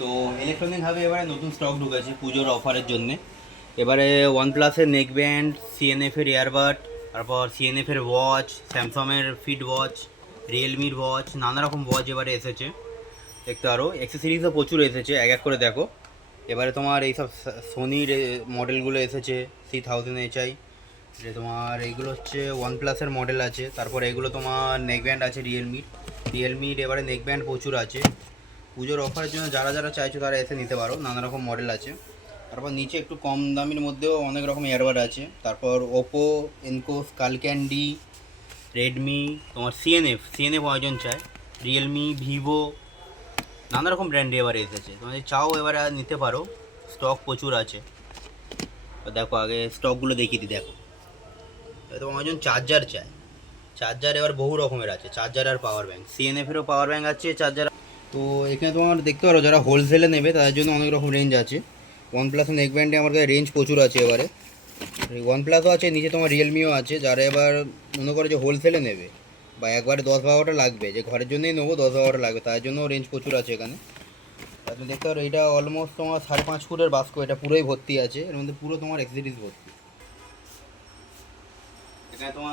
তো ইলেকট্রনিকভাবে এবারে নতুন স্টক ঢুকেছে পুজোর অফারের জন্যে। এবারে ওয়ানপ্লাসের নেক ব্যান্ড, সিএনএফের ইয়ারবাড, তারপর সিএনএফের ওয়াচ, স্যামসাংয়ের ফিট ওয়াচ, রিয়েলমির ওয়াচ, নানা রকম ওয়াচ এবারে এসেছে। দেখতে আরও অ্যাক্সেসরিজও প্রচুর এসেছে, এক এক করে দেখো। এবারে তোমার এইসব সোনির মডেলগুলো এসেছে, C1000HI। যে তোমার এইগুলো হচ্ছে ওয়ানপ্লাসের মডেল আছে। তারপর এগুলো তোমার নেক ব্যান্ড আছে রিয়েলমির এবারে নেক ব্যান্ড প্রচুর আছে। পুজোর অফারের জন্য যারা যারা চাইছো তারা এসে নিতে পারো, নানা রকম মডেল আছে। তারপর নিচে একটু কম দামের মধ্যেও অনেক রকম ইয়ারবাড আছে। তারপর Oppo, Enco, skull candy, Redmi, তোমার সিএনএফ অজন চায়, রিয়েলমি, ভিভো, নানা রকম ব্র্যান্ডে এবারে এসেছে। তোমার যদি চাও এবারে নিতে পারো, স্টক প্রচুর আছে। দেখো আগে স্টকগুলো দেখিয়ে দিই, দেখো। তোমার একজন চার্জার চায়, চার্জার এবার বহু রকমের আছে, চার্জার আর পাওয়ার ব্যাঙ্ক। সিএনএফেরও পাওয়ার ব্যাঙ্ক আছে, চার্জার। তো এখানে তোমার দেখতে পারো যারা হোলসেলে নেবে তাদের জন্য অনেক রকম রেঞ্জ আছে। ওয়ানপ্লাস নেক ব্যান্ডে আমার কাছে রেঞ্জ প্রচুর আছে। এবারে ওয়ানপ্লাসও আছে, নিচে তোমার রিয়েলমিও আছে। যারা এবার মনে করে যে হোলসেলে নেবে বা একবারে 10-12টা লাগবে, যে ঘরের জন্যই নেবো 10-12টা লাগবে, তার জন্য রেঞ্জ প্রচুর আছে এখানে। তুমি দেখতে পারো এটা অলমোস্ট তোমার 5.5 ফুটের বাস্ক, এটা পুরোই ভর্তি আছে, এর মধ্যে পুরো তোমার অ্যাক্সেসরিজ ভর্তি। এখানে তোমার